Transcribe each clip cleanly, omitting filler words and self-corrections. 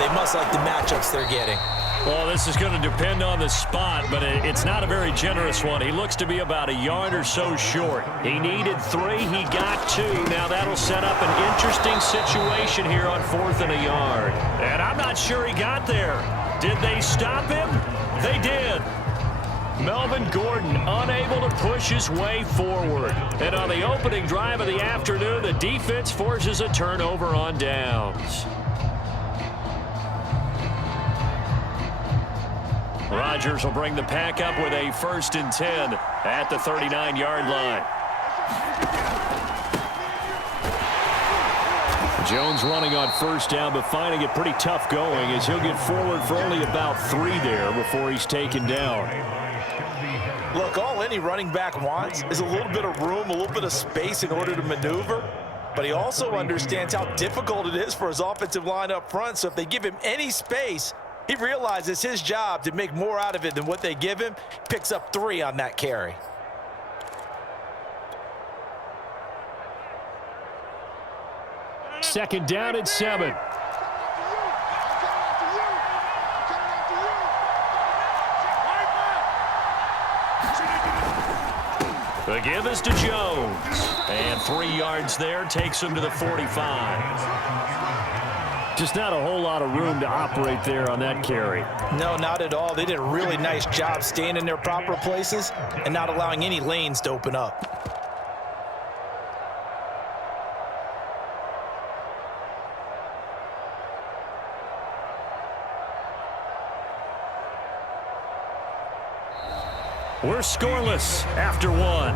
they must like the matchups they're getting. Well, this is going to depend on the spot, but it's not a very generous one. He looks to be about a yard or so short. He needed 3. He got 2. Now that'll set up an interesting situation here on 4th and a yard. And I'm not sure he got there. Did they stop him? They did. Melvin Gordon unable to push his way forward. And on the opening drive of the afternoon, the defense forces a turnover on downs. Rodgers will bring the pack up with a 1st and 10 at the 39-yard line. Jones running on 1st down, but finding it pretty tough going as he'll get forward for only about 3 there before he's taken down. Look, all any running back wants is a little bit of room, a little bit of space in order to maneuver. But he also understands how difficult it is for his offensive line up front. So if they give him any space, he realizes his job to make more out of it than what they give him. Picks up 3 on that carry. Second down at 7. The give is to Jones. And 3 yards there takes him to the 45. Just not a whole lot of room to operate there on that carry. No, not at all. They did a really nice job staying in their proper places and not allowing any lanes to open up. We're scoreless after 1.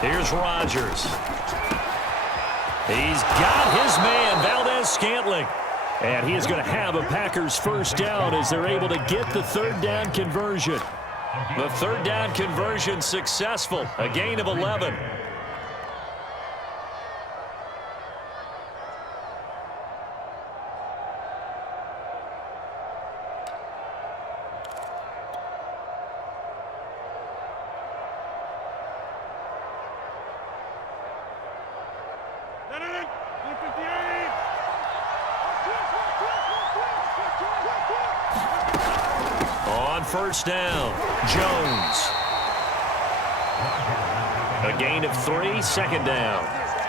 Here's Rodgers. He's got his man, Valdez-Scantling. And he is going to have a Packers 1st down as they're able to get the 3rd down conversion. The 3rd down conversion successful. A gain of 11. On 1st down, Jones. A gain of 3, 2nd down.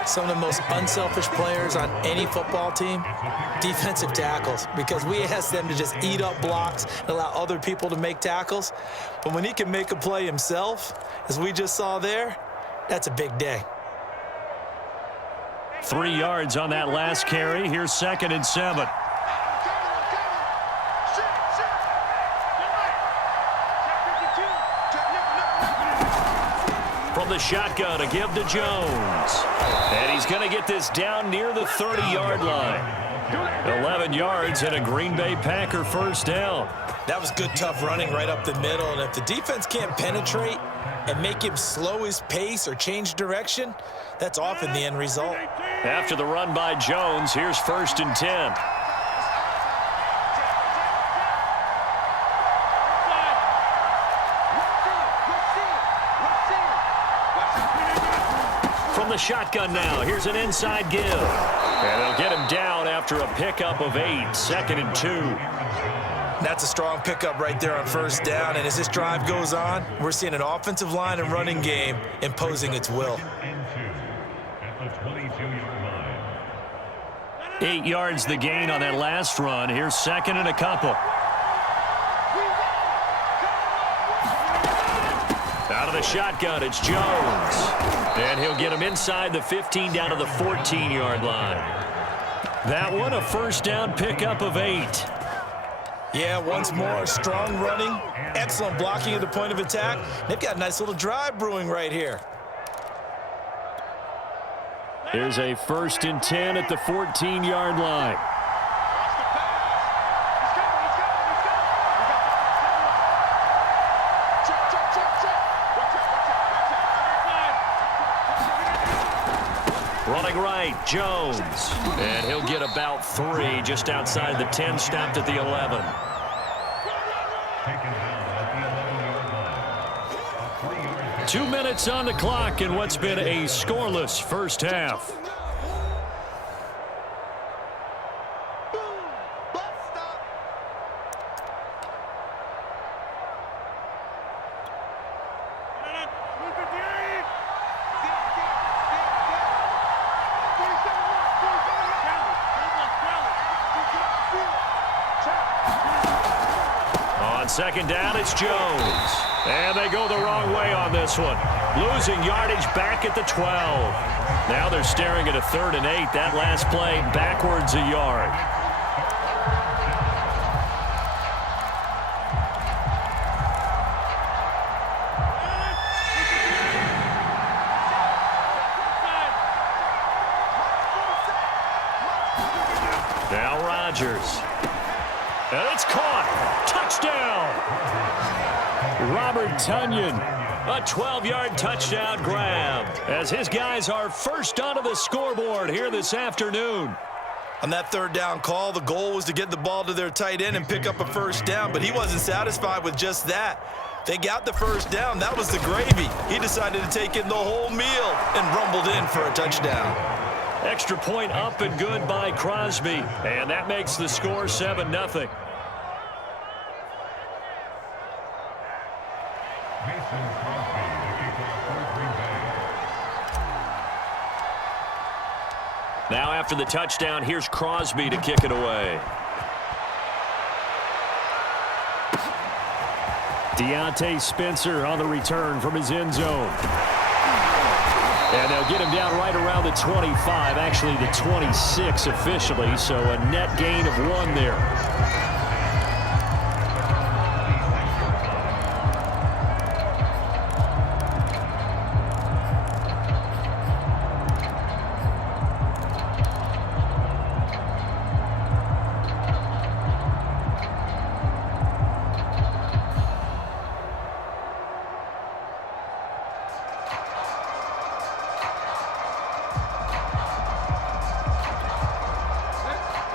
Some of the most unselfish players on any football team, defensive tackles, because we ask them to just eat up blocks and allow other people to make tackles. But when he can make a play himself, as we just saw there, that's a big day. 3 yards on that last carry. Here's 2nd and 7. From the shotgun, a give to Jones. And he's going to get this down near the 30-yard line. 11 yards and a Green Bay Packer 1st down. That was good, tough running right up the middle. And if the defense can't penetrate and make him slow his pace or change direction, that's often the end result. After the run by Jones, here's 1st and 10. From the shotgun now, here's an inside give. And they'll get him down after a pickup of 8, 2nd and 2. That's a strong pickup right there on 1st down. And as this drive goes on, we're seeing an offensive line and running game imposing its will. 8 yards the gain on that last run. Here's 2nd and a couple. Out of the shotgun, it's Jones. And he'll get him inside the 15 down to the 14-yard line. That one, a 1st down pickup of 8. Yeah, once more, strong running, excellent blocking at the point of attack. They've got a nice little drive brewing right here. Here's a 1st and 10 at the 14-yard line. Running right, Jones. And he'll get about 3 just outside the 10, stopped at the 11. 2 minutes on the clock in what's been a scoreless first half. On second down, it's Jones. And they go the wrong way on this one. Losing yardage back at the 12. Now they're staring at a 3rd and 8. That last play backwards a yard. Now Rodgers. And it's caught. Touchdown. Robert Tonyan, a 12-yard touchdown grab as his guys are first onto the scoreboard here this afternoon. On that 3rd down call, the goal was to get the ball to their tight end and pick up a first down, but he wasn't satisfied with just that. They got the first down. That was the gravy. He decided to take in the whole meal and rumbled in for a touchdown. Extra point up and good by Crosby, and that makes the score 7-0. Now after the touchdown, here's Crosby to kick it away. Deontay Spencer on the return from his end zone. And they'll get him down right around the 25, actually the 26 officially, so a net gain of 1 there.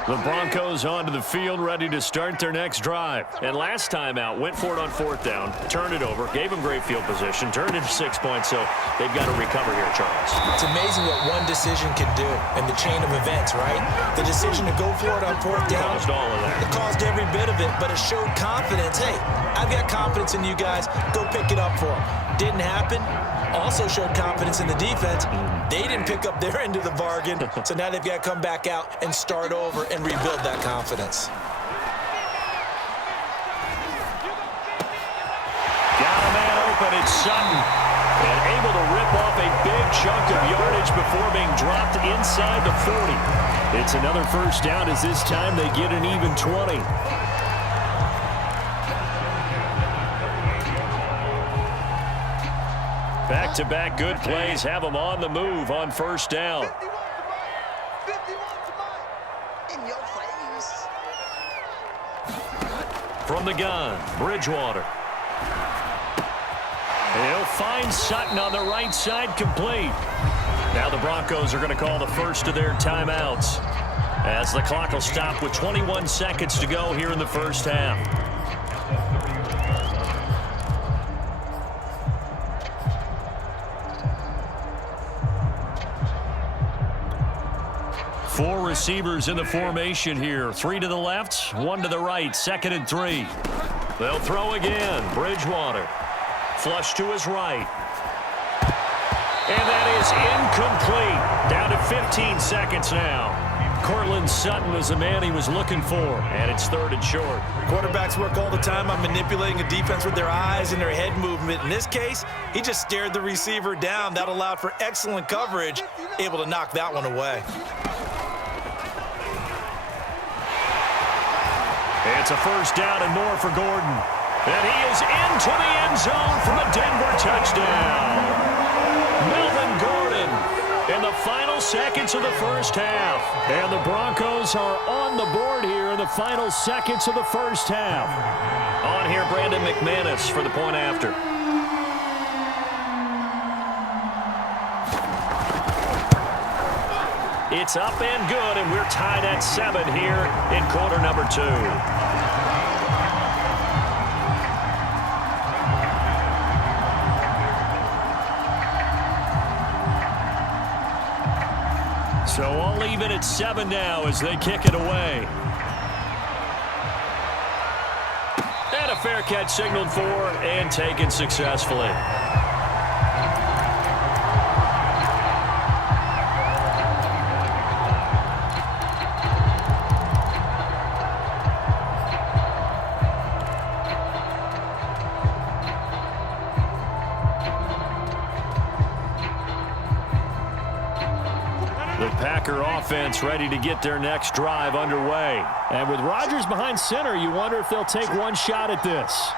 The Broncos onto the field, ready to start their next drive. And last time out, went for it on 4th down, turned it over, gave them great field position, turned into 6 points, so they've got to recover here, Charles. It's amazing what one decision can do in the chain of events, right? The decision to go for it on 4th down. Caused all of that. It caused every bit of it, but it showed confidence. Hey, I've got confidence in you guys. Go pick it up for them. Didn't happen. Also showed confidence in the defense. They didn't pick up their end of the bargain, so now they've got to come back out and start over and rebuild that confidence. Got a man open, it's Sutton. And able to rip off a big chunk of yardage before being dropped inside the 40. It's another first down as this time they get an even 20. Back-to-back good plays have them on the move on first down. From the gun, Bridgewater. He'll find Sutton on the right side, complete. Now the Broncos are going to call the first of their timeouts as the clock will stop with 21 seconds to go here in the first half. Four receivers in the formation here. 3 to the left, 1 to the right. 2nd and 3. They'll throw again. Bridgewater. Flush to his right. And that is incomplete. Down to 15 seconds now. Cortland Sutton was the man he was looking for. And it's 3rd and short. Quarterbacks work all the time on manipulating a defense with their eyes and their head movement. In this case, he just stared the receiver down. That allowed for excellent coverage. Able to knock that one away. It's a first down and more for Gordon. And he is into the end zone for the Denver touchdown. Melvin Gordon in the final seconds of the first half. And the Broncos are on the board here in the final seconds of the first half. On here, Brandon McManus for the point after. It's up and good, and we're tied at 7 here in quarter number 2. So all even at 7 now as they kick it away. And a fair catch signaled for and taken successfully. Packer offense ready to get their next drive underway. And with Rodgers behind center, you wonder if they'll take one shot at this.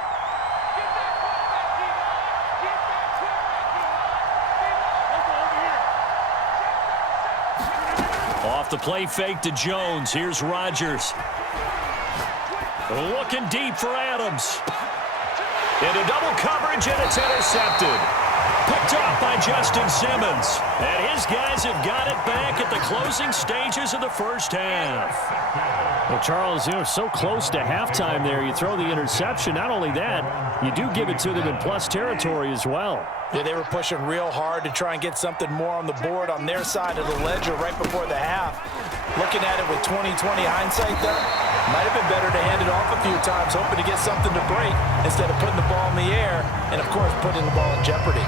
Off the play fake to Jones. Here's Rodgers. Looking deep for Adams. Into double coverage, and it's intercepted. Picked off by Justin Simmons. And his guys have got it back at the closing stages of the first half. Well, Charles, so close to halftime there. You throw the interception. Not only that, you do give it to them in plus territory as well. Yeah, they were pushing real hard to try and get something more on the board on their side of the ledger right before the half. Looking at it with 20/20 hindsight, though, might have been better to hand it off a few times, hoping to get something to break instead of putting the ball in the air and, of course, putting the ball in jeopardy.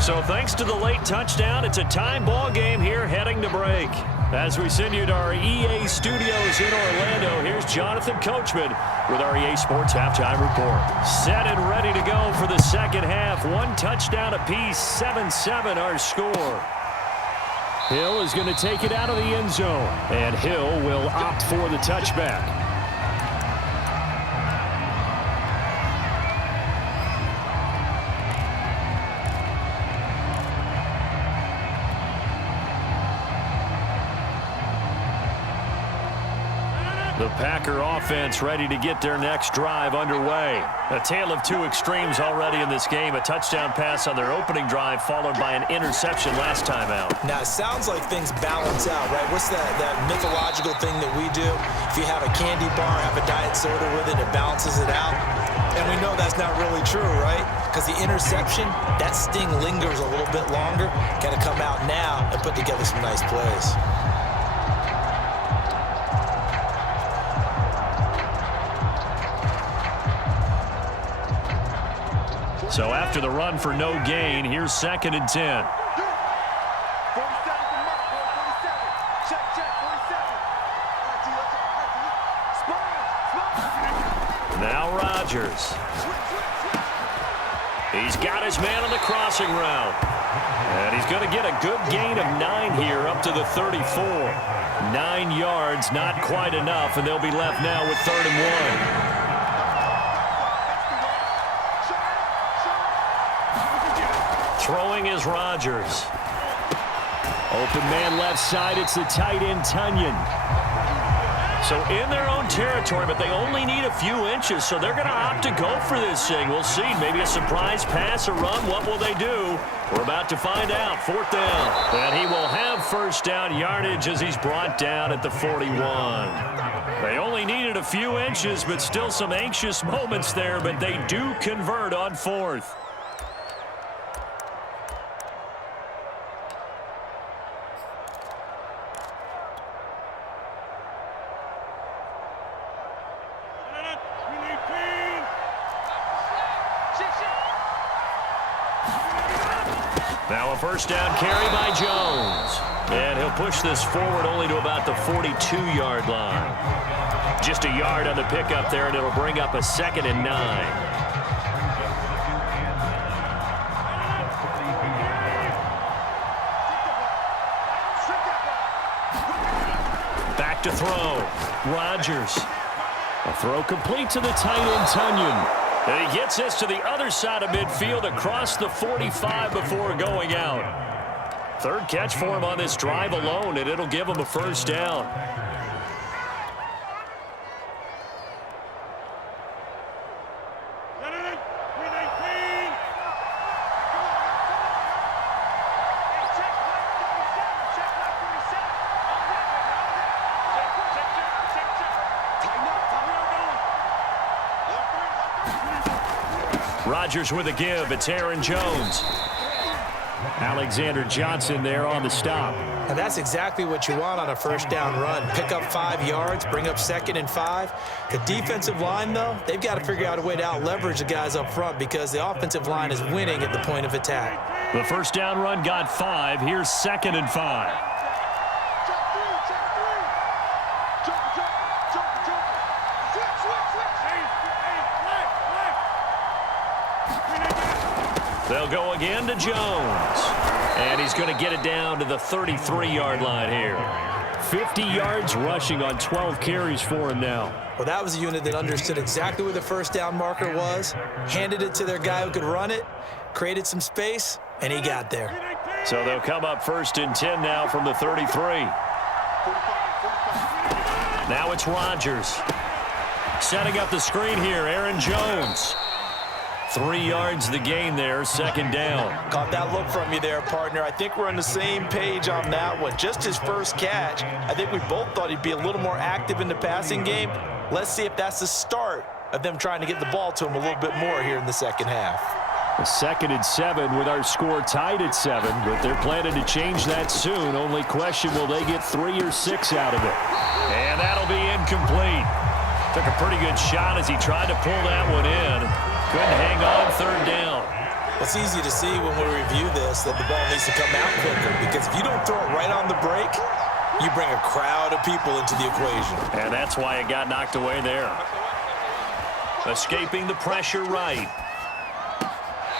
So thanks to the late touchdown, it's a time ball game here heading to break. As we send you to our EA studios in Orlando, here's Jonathan Coachman with our EA Sports Halftime Report. Set and ready to go for the second half. One touchdown apiece, 7-7 our score. Hill is going to take it out of the end zone, and Hill will opt for the touchback. The Packer offense ready to get their next drive underway. A tale of two extremes already in this game. A touchdown pass on their opening drive followed by an interception last time out. Now, it sounds like things balance out, right? What's that mythological thing that we do? If you have a candy bar, have a diet soda with it, it balances it out. And we know that's not really true, right? Because the interception, that sting lingers a little bit longer. Got to come out now and put together some nice plays. So after the run for no gain, here's 2nd and 10. Now Rodgers. He's got his man on the crossing route. And he's going to get a good gain of 9 here up to the 34. 9 yards, not quite enough, and they'll be left now with 3rd and 1. Throwing is Rodgers. Open man left side. It's the tight end, Tunyon. So in their own territory, but they only need a few inches, so they're going to opt to go for this thing. We'll see. Maybe a surprise pass or run. What will they do? We're about to find out. 4th down. And he will have first down yardage as he's brought down at the 41. They only needed a few inches, but still some anxious moments there, but they do convert on 4th. Now a first down carry by Jones. And he'll push this forward only to about the 42-yard line. Just a yard on the pickup there, and it'll bring up a 2nd and 9. Back to throw. Rodgers. A throw complete to the tight end, Tunyon. And he gets this to the other side of midfield across the 45 before going out. 3rd catch for him on this drive alone, and it'll give him a first down. Rodgers with a give. It's Aaron Jones. Alexander Johnson there on the stop. And that's exactly what you want on a first down run. Pick up 5 yards, bring up 2nd and 5. The defensive line, though, they've got to figure out a way to out-leverage the guys up front because the offensive line is winning at the point of attack. The first down run got 5. Here's 2nd and 5. They'll go again to Jones. And he's going to get it down to the 33-yard line here. 50 yards rushing on 12 carries for him now. Well, that was a unit that understood exactly where the first down marker was, handed it to their guy who could run it, created some space, and he got there. So they'll come up 1st and 10 now from the 33. Now it's Rodgers. Setting up the screen here, Aaron Jones. 3 yards the gain there, 2nd down. Caught that look from you there, partner. I think we're on the same page on that one. Just his first catch, I think we both thought he'd be a little more active in the passing game. Let's see if that's the start of them trying to get the ball to him a little bit more here in the second half. A 2nd and 7 with our score tied at 7, but they're planning to change that soon. Only question, will they get 3 or 6 out of it? And that'll be incomplete. Took a pretty good shot as he tried to pull that one in. Couldn't hang on 3rd down. It's easy to see when we review this that the ball needs to come out quicker because if you don't throw it right on the break, you bring a crowd of people into the equation. And that's why it got knocked away there. Escaping the pressure right.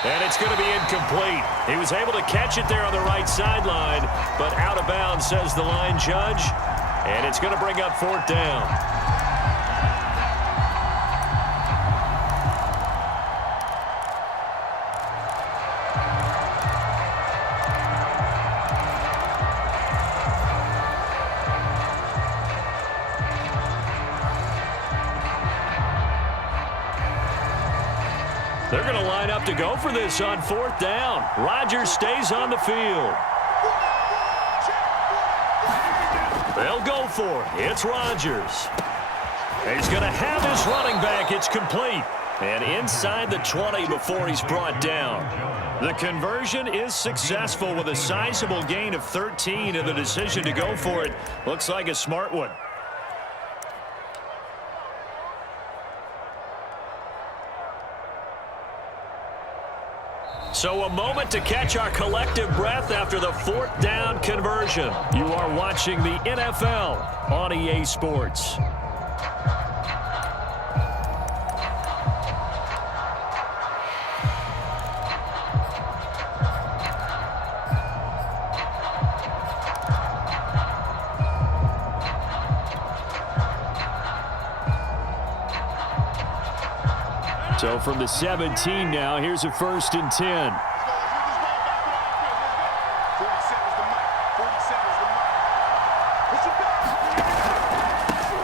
And it's going to be incomplete. He was able to catch it there on the right sideline, but out of bounds, says the line judge. And it's going to bring up 4th down. They're going to line up to go for this on 4th down. Rodgers stays on the field. They'll go for it. It's Rodgers. He's going to have his running back. It's complete. And inside the 20 before he's brought down. The conversion is successful with a sizable gain of 13, and the decision to go for it looks like a smart one. So a moment to catch our collective breath after the 4th down conversion. You are watching the NFL on EA Sports. So from the 17 now, here's a 1st and 10.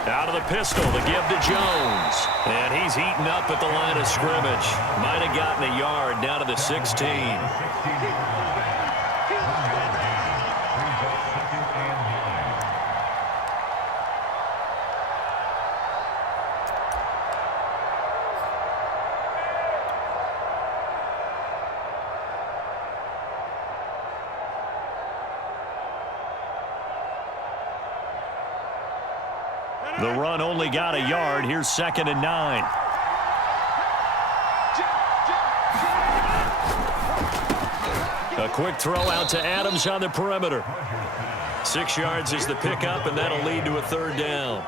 Out of the pistol, the give to Jones. And he's eaten up at the line of scrimmage. Might have gotten a yard down to the 16. The run only got a yard. Here's 2nd and 9. A quick throw out to Adams on the perimeter. 6 yards is the pickup, and that'll lead to a 3rd down.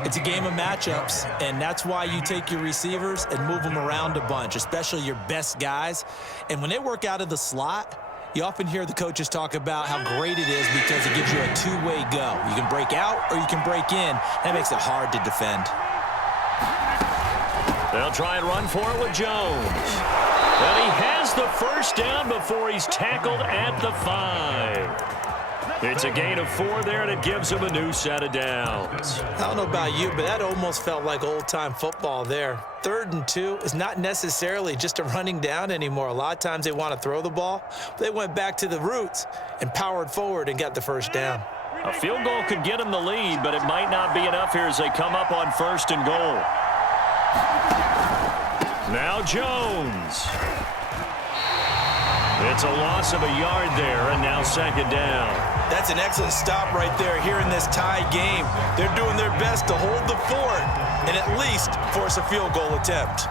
It's a game of matchups, and that's why you take your receivers and move them around a bunch, especially your best guys. And when they work out of the slot, you often hear the coaches talk about how great it is because it gives you a two-way go. You can break out or you can break in. That makes it hard to defend. They'll try and run for it with Jones. But he has the 1st down before he's tackled at the 5. It's a gain of 4 there, and it gives him a new set of downs. I don't know about you, but that almost felt like old-time football there. 3rd and 2 is not necessarily just a running down anymore. A lot of times they want to throw the ball. They went back to the roots and powered forward and got the 1st down. A field goal could get him the lead, but it might not be enough here as they come up on 1st and goal. Now Jones. It's a loss of a yard there, and now second down. That's an excellent stop right there here in this tie game. They're doing their best to hold the fort and at least force a field goal attempt.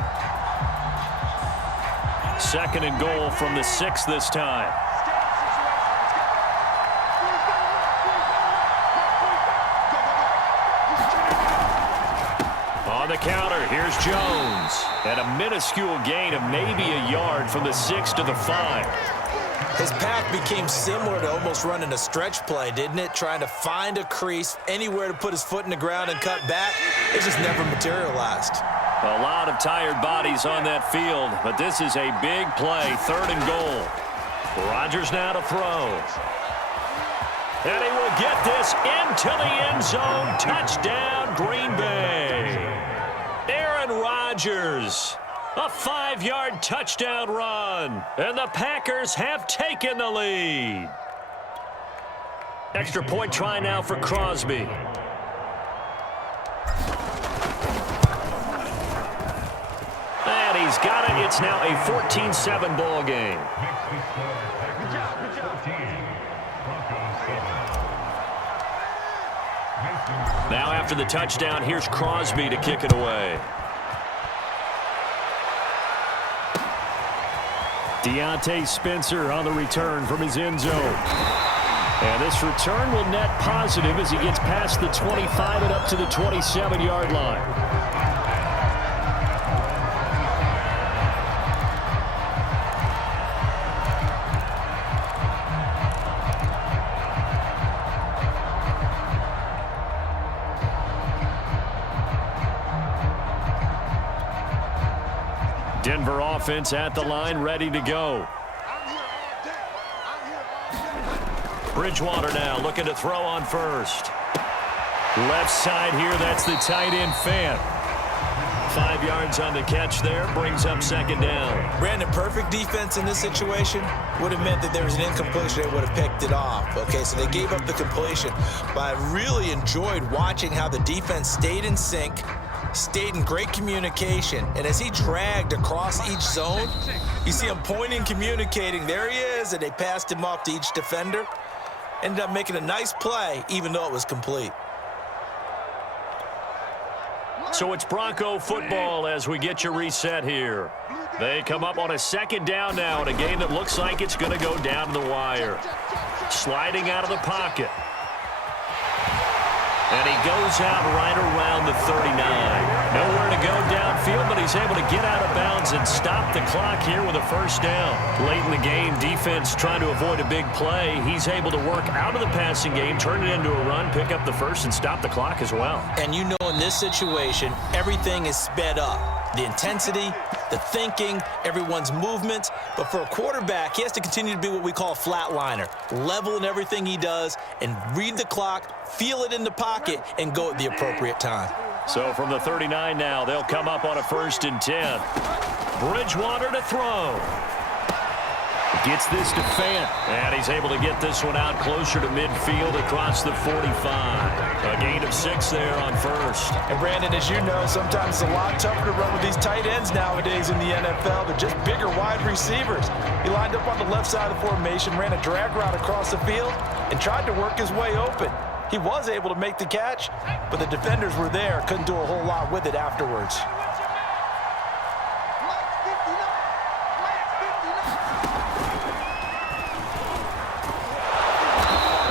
Second and goal from the 6 this time. On the counter, here's Jones. And a minuscule gain of maybe a yard from the 6 to the 5. His path became similar to almost running a stretch play, didn't it? Trying to find a crease, anywhere to put his foot in the ground and cut back. It just never materialized. A lot of tired bodies on that field, but this is a big play, 3rd and goal. Rodgers now to throw. And he will get this into the end zone. Touchdown, Green Bay. Aaron Rodgers, a 5-yard touchdown run, and the Packers have taken the lead. Extra point try now for Crosby. And he's got it. It's now a 14-7 ball game. Now after the touchdown, here's Crosby to kick it away. Deontay Spencer on the return from his end zone. And this return will net positive as he gets past the 25 and up to the 27-yard line. Denver offense at the line, ready to go. Bridgewater now looking to throw on first. Left side here, that's the tight end Fant. 5 yards on the catch there, brings up second down. Brandon, perfect defense in this situation would have meant that there was an incompletion. They would have picked it off. Okay, so they gave up the completion. But I really enjoyed watching how the defense stayed in sync, stayed in great communication, and as he dragged across each zone, you see him pointing, communicating. There he is, and they passed him off to each defender. Ended up making a nice play, even though it was complete. So it's Bronco football as we get you reset here. They come up on a second down now in a game that looks like it's going to go down to the wire. Sliding out of the pocket. And he goes out right around the 39. Nowhere to go downfield, but he's able to get out of bounds and stop the clock here with a first down. Late in the game, defense trying to avoid a big play. He's able to work out of the passing game, turn it into a run, pick up the first, and stop the clock as well. And you know in this situation, everything is sped up. The intensity, the thinking, everyone's movement. But for a quarterback, he has to continue to be what we call a flatliner. Level in everything he does and read the clock, feel it in the pocket, and go at the appropriate time. So from the 39 now, they'll come up on a 1st and 10. Bridgewater to throw. Gets this to Fant. And he's able to get this one out closer to midfield across the 45. A gain of 6 there on first. And Brandon, as you know, sometimes it's a lot tougher to run with these tight ends nowadays in the NFL. They're just bigger wide receivers. He lined up on the left side of the formation, ran a drag route across the field, and tried to work his way open. He was able to make the catch, but the defenders were there, couldn't do a whole lot with it afterwards.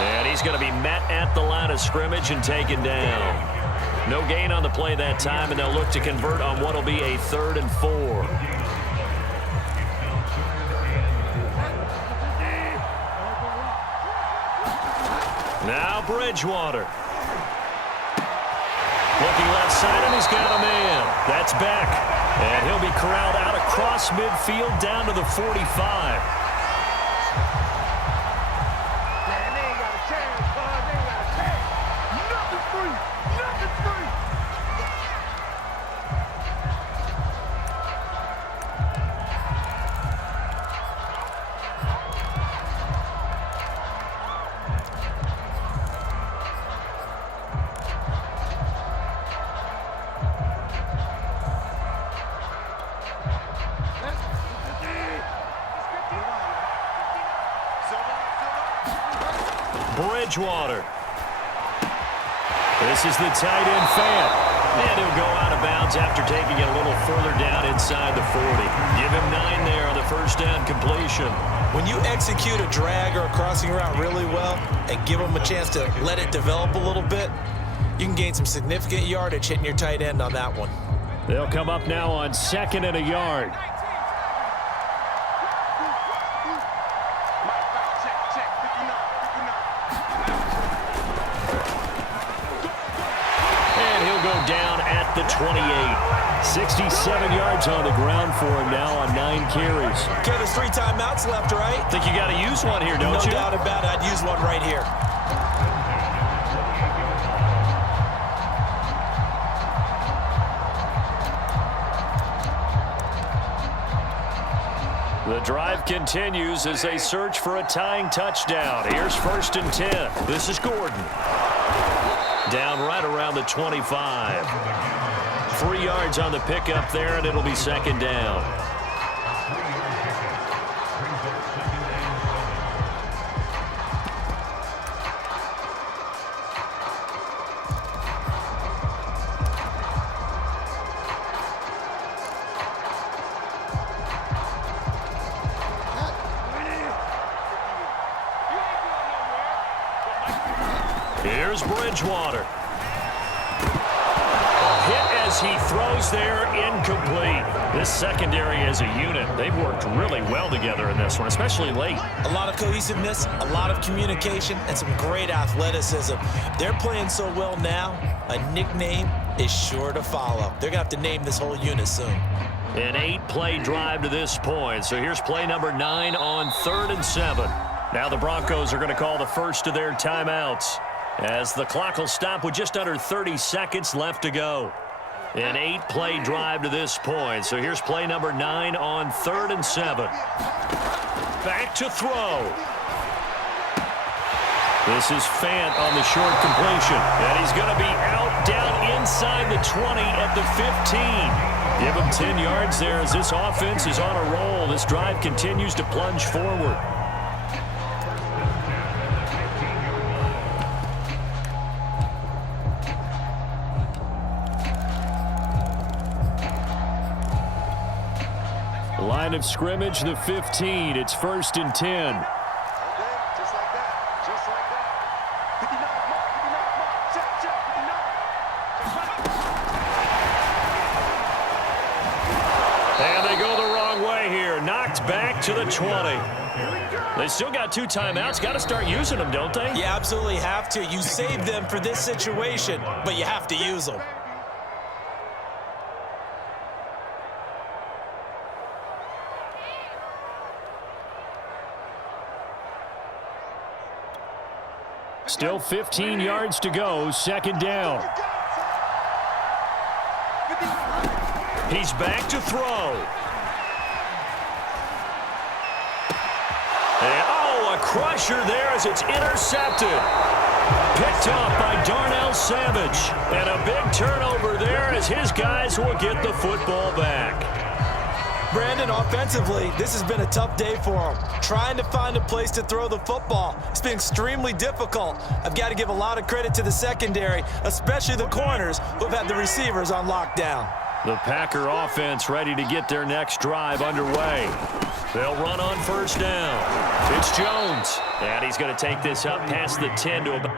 And he's going to be met at the line of scrimmage and taken down. No gain on the play that time, and they'll look to convert on what will be a 3rd and 4. Now Bridgewater. Looking left side, and he's got a man. That's back. And he'll be corralled out across midfield down to the 45. Bridgewater. This is the tight end Fant. And he'll go out of bounds after taking it a little further down inside the 40. Give him 9 there on the first down completion. When you execute a drag or a crossing route really well and give them a chance to let it develop a little bit, you can gain some significant yardage hitting your tight end on that one. They'll come up now on 2nd and a yard. And he'll go down at the 28. 67 yards on the ground for him now on 9 carries. Okay, there's 3 timeouts left, right? Think you got to use one here, don't you? No doubt about it. I'd use one right here. The drive continues as they search for a tying touchdown. Here's 1st and 10. This is Gordon. Down right around the 25. 3 yards on the pickup there, and it'll be 2nd down. Here's Bridgewater. Hit as he throws there, incomplete. This secondary as a unit, they've worked really well together in this one, especially late. A lot of cohesiveness, a lot of communication, and some great athleticism. They're playing so well now, a nickname is sure to follow. They're going to have to name this whole unit soon. An 8-play drive to this point. So here's play number 9 on 3rd and 7. Now the Broncos are going to call the first of their timeouts, as the clock will stop with just under 30 seconds left to go. An 8-play drive to this point. So here's play number 9 on 3rd and 7. Back to throw. This is Fant on the short completion. And he's going to be out down inside the 20 at the 15. Give him 10 yards there as this offense is on a roll. This drive continues to plunge forward. Line of scrimmage, the 15. It's 1st and 10. And they go the wrong way here. Knocked back to the 20. They still got 2 timeouts. Got to start using them, don't they? You absolutely have to. You save them for this situation, but you have to use them. Still 15 yards to go, 2nd down. He's back to throw. And, oh, a crusher there as it's intercepted. Picked off by Darnell Savage. And a big turnover there as his guys will get the football back. Brandon, offensively, this has been a tough day for him. Trying to find a place to throw the football. It's been extremely difficult. I've got to give a lot of credit to the secondary, especially the corners who've had the receivers on lockdown. The Packer offense ready to get their next drive underway. They'll run on 1st down. It's Jones. And he's going to take this up past the 10 to about